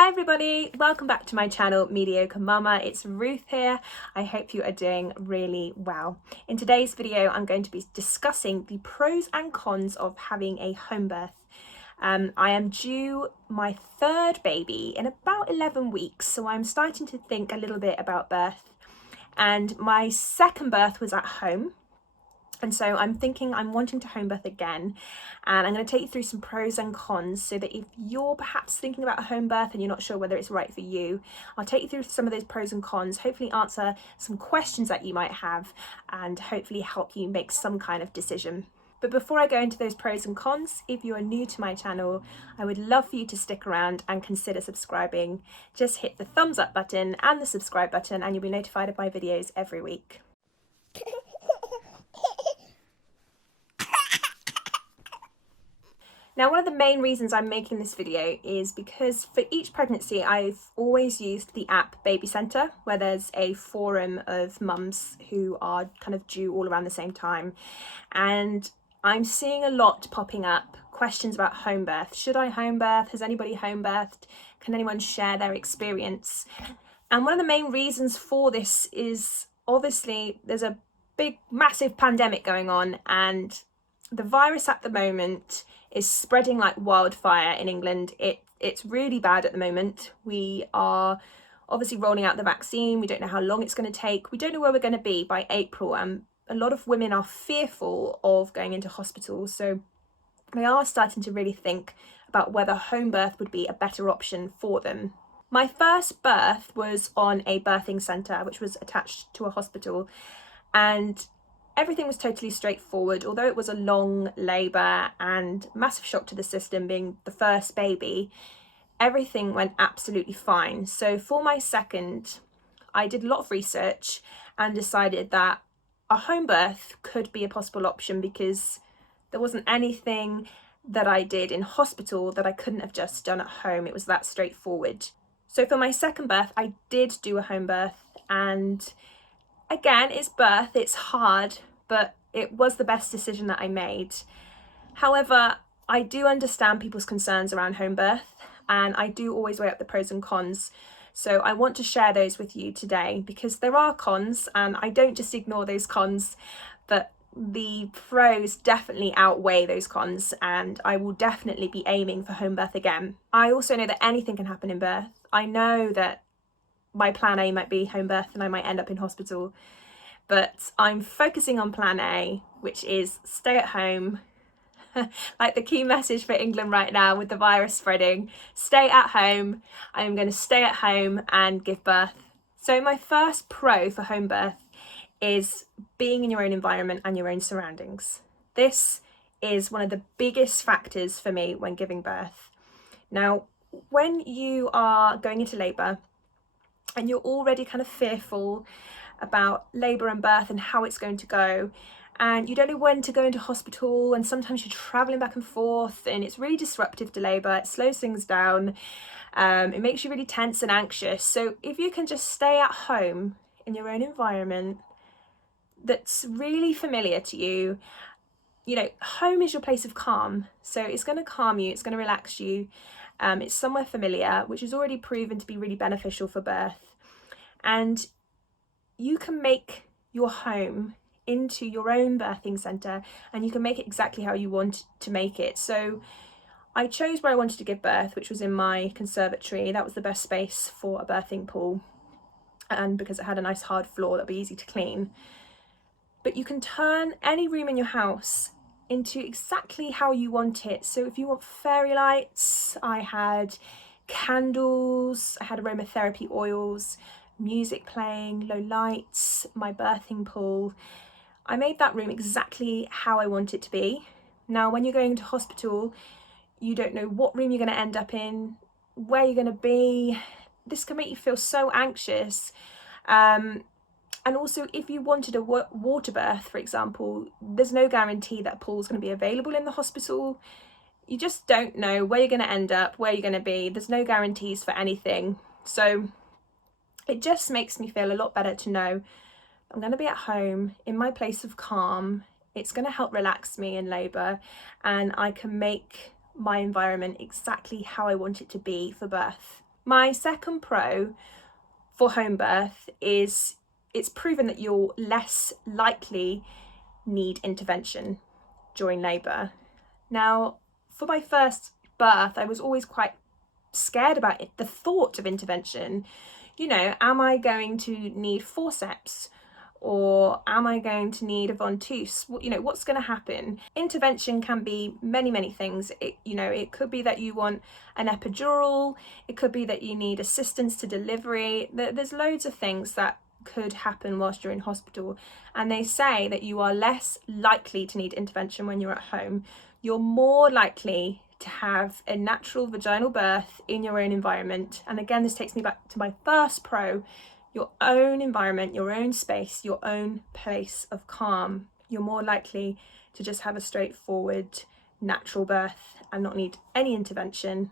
Hi everybody, welcome back to my channel Mediocre Mama. It's Ruth here. I hope you are doing really well. In today's video I'm going to be discussing the pros and cons of having a home birth. I am due my third baby in about 11 weeks, so I'm starting to think a little bit about birth. And my second birth was at home. And so I'm wanting to home birth again, and I'm going to take you through some pros and cons so that if you're perhaps thinking about a home birth and you're not sure whether it's right for you, I'll take you through some of those pros and cons, hopefully answer some questions that you might have and hopefully help you make some kind of decision. But before I go into those pros and cons, if you are new to my channel, I would love for you to stick around and consider subscribing. Just hit the thumbs up button and the subscribe button and you'll be notified of my videos every week. Now, one of the main reasons I'm making this video is because for each pregnancy, I've always used the app Baby Centre, where there's a forum of mums who are kind of due all around the same time. And I'm seeing a lot popping up, questions about home birth. Should I home birth? Has anybody home birthed? Can anyone share their experience? And one of the main reasons for this is obviously there's a big, massive pandemic going on, and the virus at the moment is spreading like wildfire in England. It's really bad at the moment. We are obviously rolling out the vaccine. We don't know how long it's going to take. We don't know where we're going to be by April. And a lot of women are fearful of going into hospital. So they are starting to really think about whether home birth would be a better option for them. My first birth was on a birthing centre, which was attached to a hospital. And everything was totally straightforward, although it was a long labour and massive shock to the system being the first baby. Everything went absolutely fine. So for my second, I did a lot of research and decided that a home birth could be a possible option because there wasn't anything that I did in hospital that I couldn't have just done at home. It was that straightforward. So for my second birth, I did do a home birth, and again, it's birth, it's hard, but it was the best decision that I made. However, I do understand people's concerns around home birth, and I do always weigh up the pros and cons. So I want to share those with you today because there are cons, and I don't just ignore those cons, but the pros definitely outweigh those cons, and I will definitely be aiming for home birth again. I also know that anything can happen in birth. I know that my plan A might be home birth and I might end up in hospital, but I'm focusing on plan A, which is stay at home. Like the key message for England right now with the virus spreading, stay at home. I'm going to stay at home and give birth. So my first pro for home birth is being in your own environment and your own surroundings. This is one of the biggest factors for me when giving birth. Now, when you are going into labour and you're already kind of fearful about labour and birth and how it's going to go, and you don't know when to go into hospital, and sometimes you're travelling back and forth and it's really disruptive to labour, it slows things down, it makes you really tense and anxious. So if you can just stay at home in your own environment that's really familiar to you, you know, home is your place of calm, so it's going to calm you, it's going to relax you. It's somewhere familiar, which is already proven to be really beneficial for birth. And you can make your home into your own birthing centre, and you can make it exactly how you want to make it. So I chose where I wanted to give birth, which was in my conservatory. That was the best space for a birthing pool, and because it had a nice hard floor that'd be easy to clean. But you can turn any room in your house into exactly how you want it. So if you want fairy lights, I had candles, I had aromatherapy oils, music playing, low lights, my birthing pool. I made that room exactly how I want it to be. Now, when you're going to hospital, you don't know what room you're going to end up in, where you're going to be. This can make you feel so anxious. And also, if you wanted a water birth, for example, there's no guarantee that pool's going to be available in the hospital. You just don't know where you're going to end up, where you're going to be. There's no guarantees for anything. So it just makes me feel a lot better to know I'm going to be at home in my place of calm. It's going to help relax me in labour, and I can make my environment exactly how I want it to be for birth. My second pro for home birth is it's proven that you're less likely need intervention during labour. Now, for my first birth, I was always quite scared about it, the thought of intervention. You know, am I going to need forceps? Or am I going to need a ventouse? You know, what's going to happen? Intervention can be many, many things. It could be that you want an epidural. It could be that you need assistance to delivery. There's loads of things that could happen whilst you're in hospital. And they say that you are less likely to need intervention when you're at home. You're more likely to have a natural vaginal birth in your own environment. And again, this takes me back to my first pro, your own environment, your own space, your own place of calm. You're more likely to just have a straightforward natural birth and not need any intervention.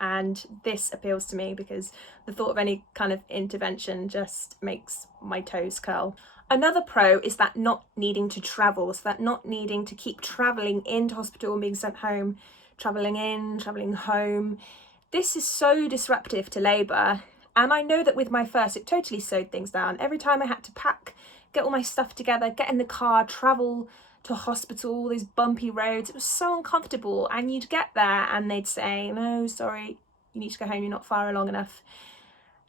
And this appeals to me because the thought of any kind of intervention just makes my toes curl. Another pro is that not needing to travel, so that not needing to keep traveling into hospital and being sent home, traveling in, traveling home. This is so disruptive to labour. And I know that with my first, it totally slowed things down. Every time I had to pack, get all my stuff together, get in the car, travel to hospital, all those bumpy roads, it was so uncomfortable. And you'd get there and they'd say, no, sorry, you need to go home, you're not far along enough.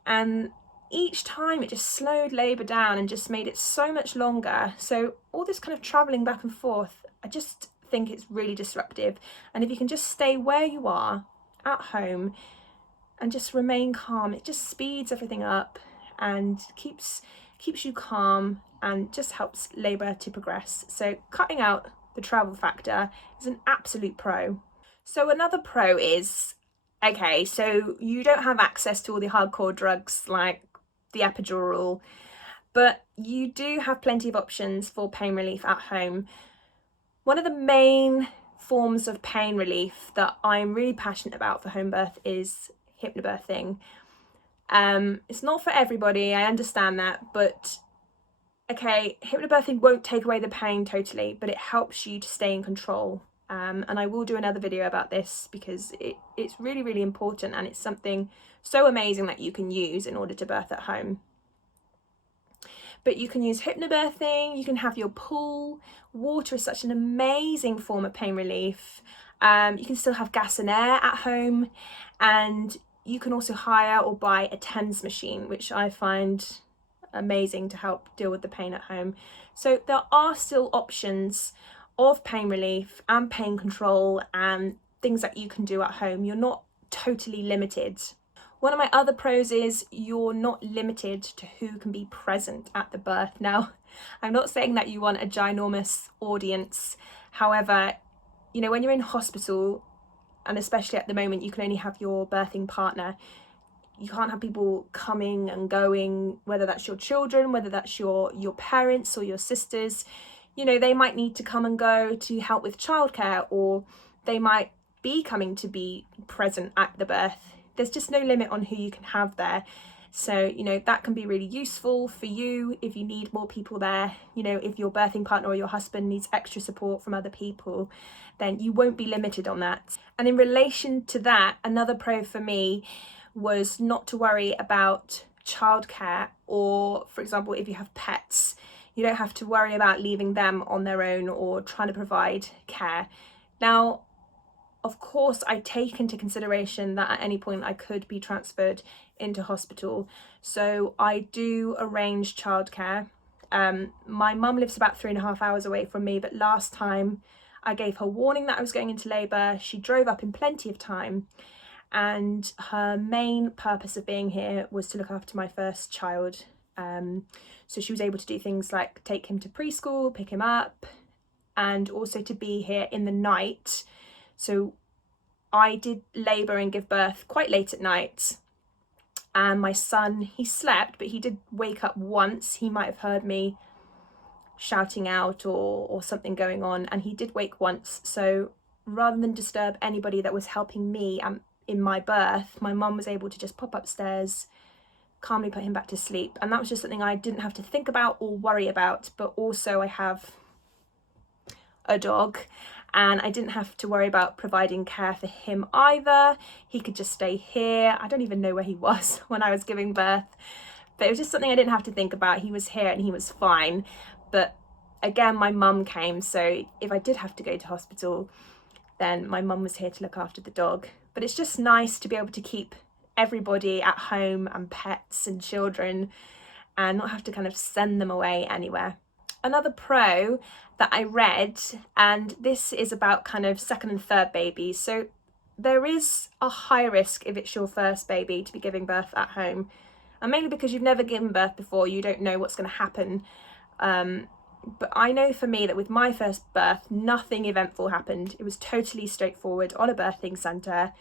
And each time it just slowed labour down and just made it so much longer. So all this kind of travelling back and forth, I just think it's really disruptive. And if you can just stay where you are at home and just remain calm, it just speeds everything up and keeps you calm and just helps labour to progress. So cutting out the travel factor is an absolute pro. So another pro is, okay, so you don't have access to all the hardcore drugs like the epidural, but you do have plenty of options for pain relief at home. One of the main forms of pain relief that I'm really passionate about for home birth is hypnobirthing. It's not for everybody, I understand that, but okay, hypnobirthing won't take away the pain totally, but it helps you to stay in control. And I will do another video about this because it's really, really important, and it's something so amazing that you can use in order to birth at home. But you can use hypnobirthing, you can have your pool. Water is such an amazing form of pain relief. You can still have gas and air at home, and you can also hire or buy a TENS machine, which I find amazing to help deal with the pain at home. So there are still options of pain relief and pain control and things that you can do at home. You're not totally limited. One of my other pros is you're not limited to who can be present at the birth. Now, I'm not saying that you want a ginormous audience. However, you know, when you're in hospital, and especially at the moment, you can only have your birthing partner. You can't have people coming and going, whether that's your children, whether that's your parents or your sisters. You know, they might need to come and go to help with childcare, or they might be coming to be present at the birth. There's just no limit on who you can have there. So, you know, that can be really useful for you if you need more people there. You know, if your birthing partner or your husband needs extra support from other people, then you won't be limited on that. And in relation to that, another pro for me was not to worry about childcare, or, for example, if you have pets, you don't have to worry about leaving them on their own or trying to provide care. Now, of course, I take into consideration that at any point I could be transferred into hospital. So I do arrange childcare. My mum lives about 3.5 hours away from me, but last time I gave her warning that I was going into labour. She drove up in plenty of time, and her main purpose of being here was to look after my first child. So she was able to do things like take him to preschool, pick him up, and also to be here in the night. So I did labour and give birth quite late at night, and my son, he slept, but he did wake up once. He might have heard me shouting out or something going on, and he did wake once. So rather than disturb anybody that was helping me in my birth, my mum was able to just pop upstairs, calmly put him back to sleep. And that was just something I didn't have to think about or worry about. But also I have a dog, and I didn't have to worry about providing care for him either. He could just stay here. I don't even know where he was when I was giving birth, but it was just something I didn't have to think about. He was here and he was fine. But again, my mum came, so if I did have to go to hospital, then my mum was here to look after the dog. But it's just nice to be able to keep everybody at home, and pets and children, and not have to kind of send them away anywhere. Another pro that I read, and this is about kind of second and third babies. So there is a high risk if it's your first baby to be giving birth at home. And mainly because you've never given birth before, you don't know what's going to happen. But I know for me that with my first birth, nothing eventful happened. It was totally straightforward on a birthing centre,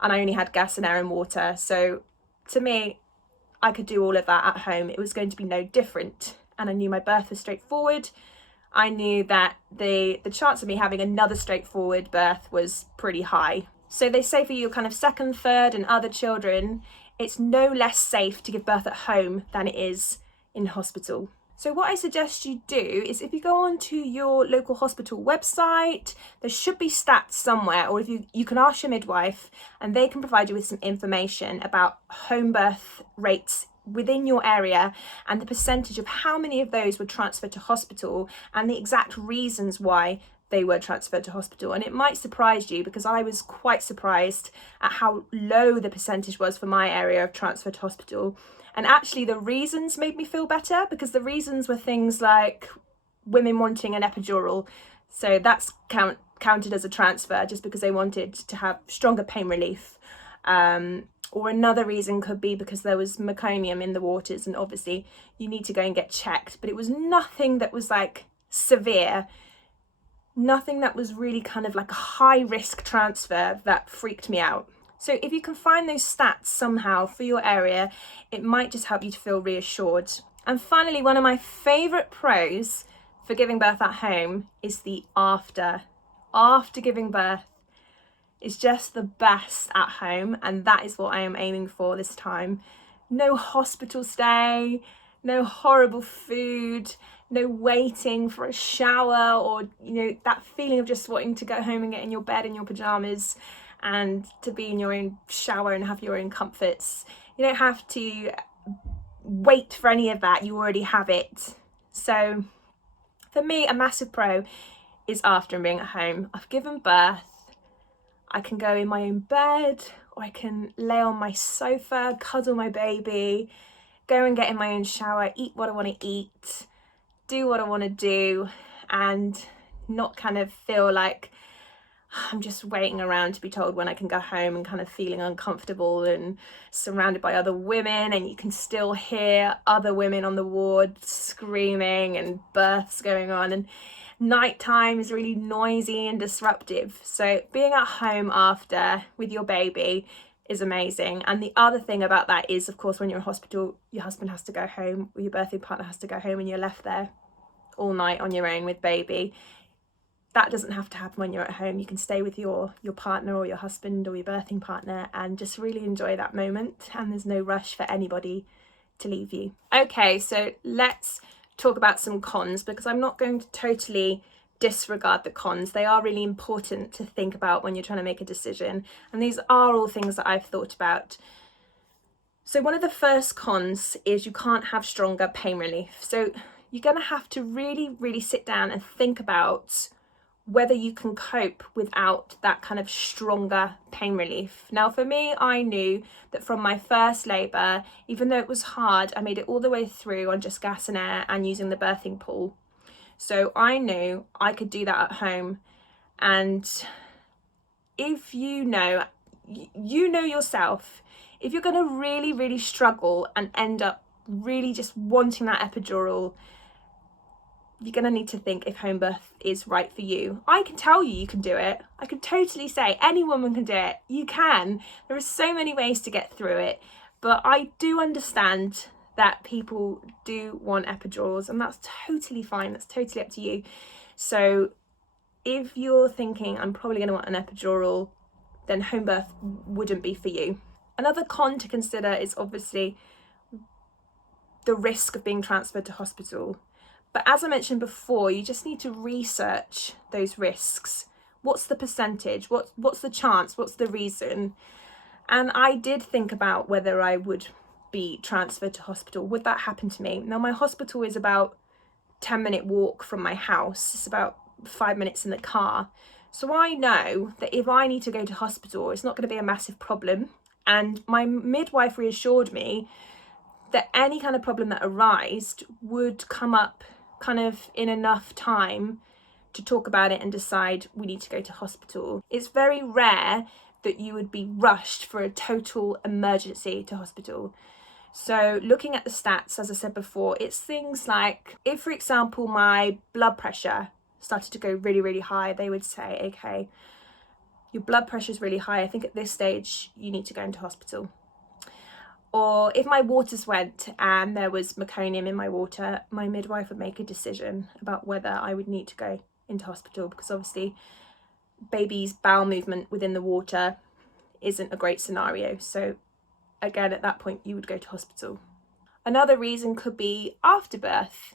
and I only had gas and air and water. So to me, I could do all of that at home. It was going to be no different. And I knew my birth was straightforward. I knew that the chance of me having another straightforward birth was pretty high. So they say for your kind of second, third and other children, it's no less safe to give birth at home than it is in hospital. So what I suggest you do is, if you go onto your local hospital website, there should be stats somewhere, or if you can ask your midwife and they can provide you with some information about home birth rates within your area and the percentage of how many of those were transferred to hospital and the exact reasons why they were transferred to hospital. And it might surprise you, because I was quite surprised at how low the percentage was for my area of transfer to hospital. And actually the reasons made me feel better, because the reasons were things like women wanting an epidural. So that's counted as a transfer just because they wanted to have stronger pain relief. Or another reason could be because there was meconium in the waters, and obviously you need to go and get checked. But it was nothing that was like severe. Nothing that was really kind of like a high risk transfer that freaked me out. So if you can find those stats somehow for your area, it might just help you to feel reassured. And finally, one of my favourite pros for giving birth at home is the after. After giving birth is just the best at home, and that is what I am aiming for this time. No hospital stay, no horrible food, no waiting for a shower, or that feeling of just wanting to go home and get in your bed in your pajamas and to be in your own shower and have your own comforts. You don't have to wait for any of that, you already have it. So for me, a massive pro is after and being at home. I've given birth, I can go in my own bed, or I can lay on my sofa, cuddle my baby, go and get in my own shower, eat what I want to eat, do what I want to do, and not kind of feel like I'm just waiting around to be told when I can go home, and kind of feeling uncomfortable and surrounded by other women, and you can still hear other women on the ward screaming and births going on, and nighttime is really noisy and disruptive. So being at home after with your baby is amazing. And the other thing about that is, of course, when you're in hospital, your husband has to go home, or your birthing partner has to go home, and you're left there all night on your own with baby. That doesn't have to happen when you're at home. You can stay with your partner or your husband or your birthing partner and just really enjoy that moment, and there's no rush for anybody to leave you. Okay, so let's talk about some cons, because I'm not going to totally disregard the cons. They are really important to think about when you're trying to make a decision, and these are all things that I've thought about. So one of the first cons is you can't have stronger pain relief. So you're going to have to really sit down and think about whether you can cope without that kind of stronger pain relief. Now for me, I knew that from my first labour, even though it was hard, I made it all the way through on just gas and air and using the birthing pool. So I knew I could do that at home. And if you know yourself, if you're going to really struggle and end up really just wanting that epidural, you're going to need to think if home birth is right for you. I can tell you can do it. I can totally say any woman can do it. You can. There are so many ways to get through it. But I do understand that people do want epidurals, and that's totally fine. That's totally up to you. So if you're thinking, I'm probably going to want an epidural, then home birth wouldn't be for you. Another con to consider is obviously the risk of being transferred to hospital. But as I mentioned before, you just need to research those risks What's the percentage? What's the chance? What's the reason? And I did think about whether I would be transferred to hospital. Would that happen to me? Now, my hospital is about 10-minute walk from my house. It's about 5 minutes in the car. So I know that if I need to go to hospital, it's not going to be a massive problem. And my midwife reassured me that any kind of problem that arose would come up kind of in enough time to talk about it and decide we need to go to hospital. It's very rare that you would be rushed for a total emergency to hospital. So looking at the stats, as I said before, it's things like, if for example my blood pressure started to go really, really high, they would say, okay, your blood pressure is really high, I think at this stage you need to go into hospital. Or if my waters went and there was meconium in my water, my midwife would make a decision about whether I would need to go into hospital, because obviously baby's bowel movement within the water isn't a great scenario. So again, at that point you would go to hospital. Another reason could be afterbirth.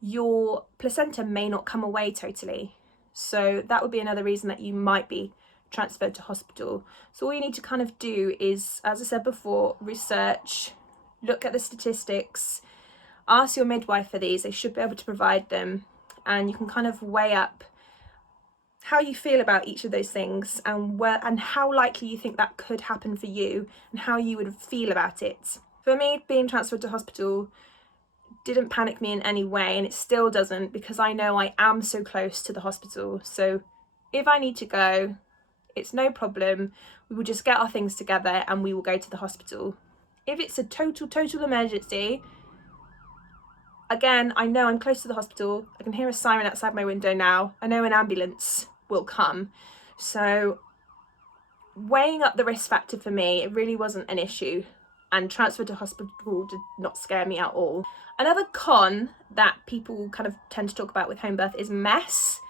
Your placenta may not come away totally. So that would be another reason that you might be transferred to hospital. So all you need to kind of do is, as I said before, research, look at the statistics, ask your midwife for these. They should be able to provide them, and you can kind of weigh up how you feel about each of those things and how likely you think that could happen for you and how you would feel about it. For me, being transferred to hospital didn't panic me in any way, and it still doesn't, because I know I am so close to the hospital. So if I need to go, it's no problem. We will just get our things together and we will go to the hospital. If it's a total emergency, again, I know I'm close to the hospital. I can hear a siren outside my window now. I know an ambulance will come. So weighing up the risk factor for me, it really wasn't an issue, and transfer to hospital did not scare me at all. Another con that people kind of tend to talk about with home birth is mess.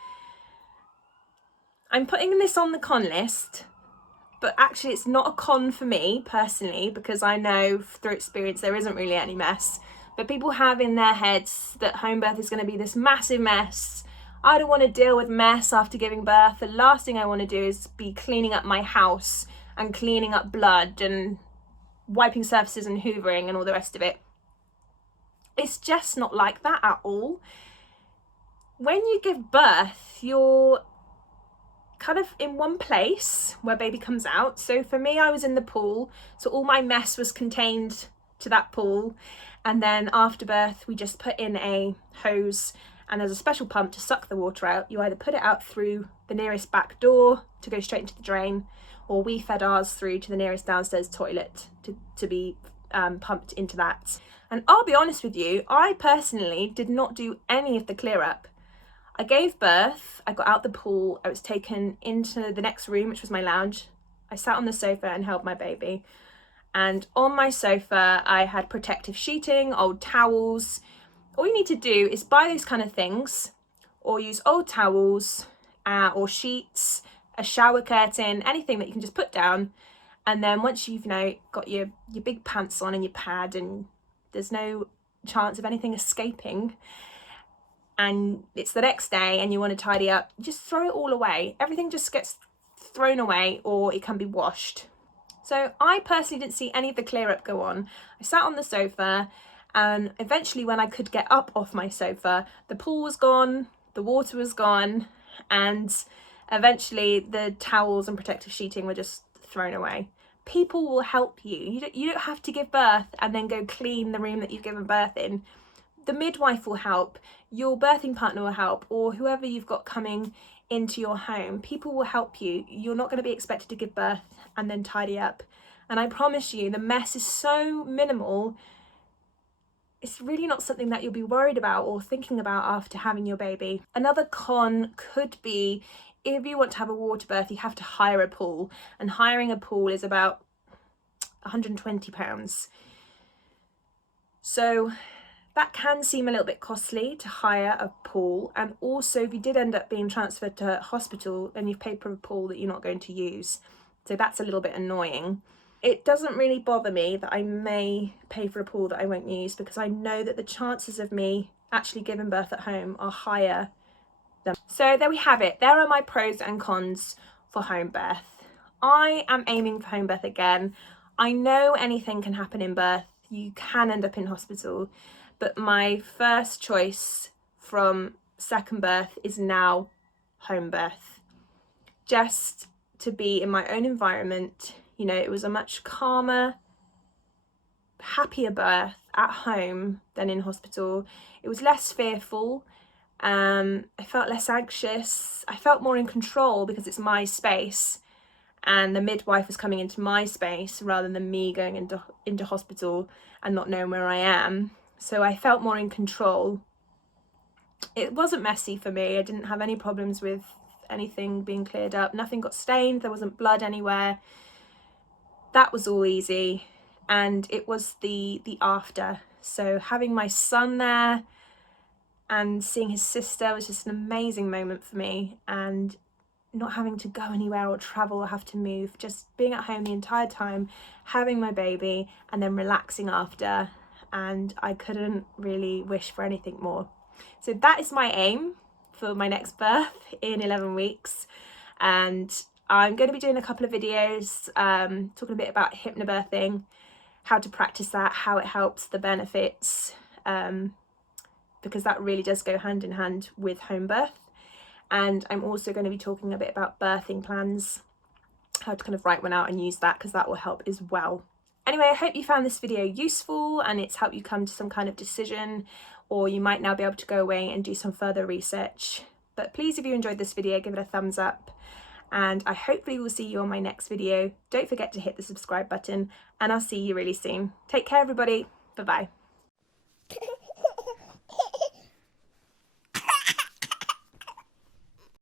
I'm putting this on the con list, but actually it's not a con for me personally, because I know through experience there isn't really any mess. But people have in their heads that home birth is going to be this massive mess. I don't want to deal with mess after giving birth. The last thing I want to do is be cleaning up my house and cleaning up blood and wiping surfaces and hoovering and all the rest of it. It's just not like that at all. When you give birth, you're kind of in one place where baby comes out. So for me, I was in the pool, so all my mess was contained to that pool. And then after birth, we just put in a hose, and there's a special pump to suck the water out. You either put it out through the nearest back door to go straight into the drain, or we fed ours through to the nearest downstairs toilet to be pumped into that. And I'll be honest with you, I personally did not do any of the clear up. I gave birth, I got out the pool, I was taken into the next room, which was my lounge. I sat on the sofa and held my baby. And on my sofa, I had protective sheeting, old towels. All you need to do is buy those kind of things, or use old towels or sheets, a shower curtain, anything that you can just put down. And then once you've got your big pants on and your pad, and there's no chance of anything escaping, and it's the next day and you want to tidy up, just throw it all away. Everything just gets thrown away, or it can be washed. So I personally didn't see any of the clear up go on. I sat on the sofa, and eventually when I could get up off my sofa, the pool was gone, the water was gone, and eventually the towels and protective sheeting were just thrown away. People will help you. You don't have to give birth and then go clean the room that you've given birth in. The midwife will help, your birthing partner will help, or whoever you've got coming into your home. People will help you. You're not going to be expected to give birth and then tidy up. And I promise you, the mess is so minimal, it's really not something that you'll be worried about or thinking about after having your baby. Another con could be, if you want to have a water birth, you have to hire a pool, and hiring a pool is about £120. So that can seem a little bit costly to hire a pool. And also, if you did end up being transferred to hospital, then you've paid for a pool that you're not going to use. So that's a little bit annoying. It doesn't really bother me that I may pay for a pool that I won't use, because I know that the chances of me actually giving birth at home are higher them. So there we have it. There are my pros and cons for home birth. I am aiming for home birth again. I know anything can happen in birth. You can end up in hospital, but my first choice from second birth is now home birth. Just to be in my own environment. You know, it was a much calmer, happier birth at home than in hospital. It was less fearful. I felt less anxious. I felt more in control because it's my space and the midwife was coming into my space rather than me going into hospital and not knowing where I am. So I felt more in control. It wasn't messy for me. I didn't have any problems with anything being cleared up. Nothing got stained. There wasn't blood anywhere. That was all easy. And it was the after. So having my son there and seeing his sister was just an amazing moment for me, and not having to go anywhere or travel or have to move, just being at home the entire time, having my baby and then relaxing after, and I couldn't really wish for anything more. So that is my aim for my next birth in 11 weeks, and I'm going to be doing a couple of videos talking a bit about hypnobirthing, how to practice that, how it helps, the benefits, because that really does go hand in hand with home birth. And I'm also going to be talking a bit about birthing plans, how to kind of write one out and use that, because that will help as well. Anyway, I hope you found this video useful and it's helped you come to some kind of decision, or you might now be able to go away and do some further research. But please, if you enjoyed this video, give it a thumbs up, and I hopefully will see you on my next video. Don't forget to hit the subscribe button, and I'll see you really soon. Take care, everybody. Bye-bye.